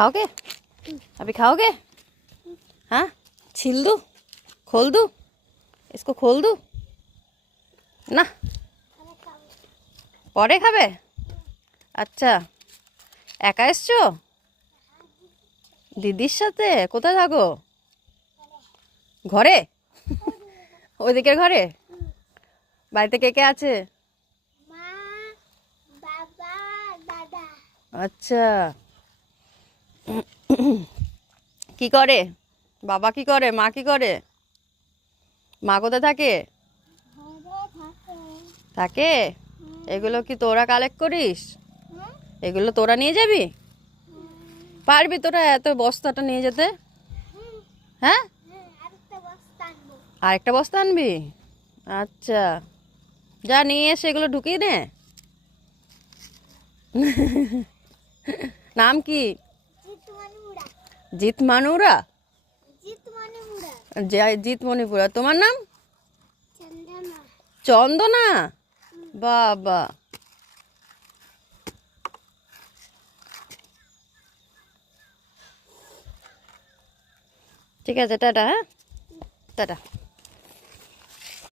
खाओगे? अभी खाओगे? हाँ, छील दूँ, खोल दूँ, इसको खोल दूँ না? পরে খাবে? আচ্ছা, একা এসছো? দিদির সাথে? কোথায় থাকো? ঘরে? ওইদিকের ঘরে? বাড়িতে কে কে আছে? মা, বাবা, দাদা। আচ্ছা, কি করে? বাবা কি করে? মা কি করে? মা কোথায় থাকে? ঘরে থাকে। থাকে? এগুলো কি তোরা কালেক্ট করিস? হুম, এগুলো তোরা নিয়ে যাবি? পারবি তোরা এত বস্তাটা নিয়ে যেতে? হুম, হ্যাঁ, আরেকটা বস্তা আনবো। আরেকটা বস্তা আনবি? আচ্ছা, যা নিয়ে এসে এগুলো ঢুকিয়ে নে। নাম কি? জিতমণিপুরা। জিতমানুরা? জিতমণিপুরা। জিতমণিপুরা। তোমার নাম? চন্দনা। চন্দনা? বাবা, ঠিক আছে, টাটা। হ্যাঁ, টাটা।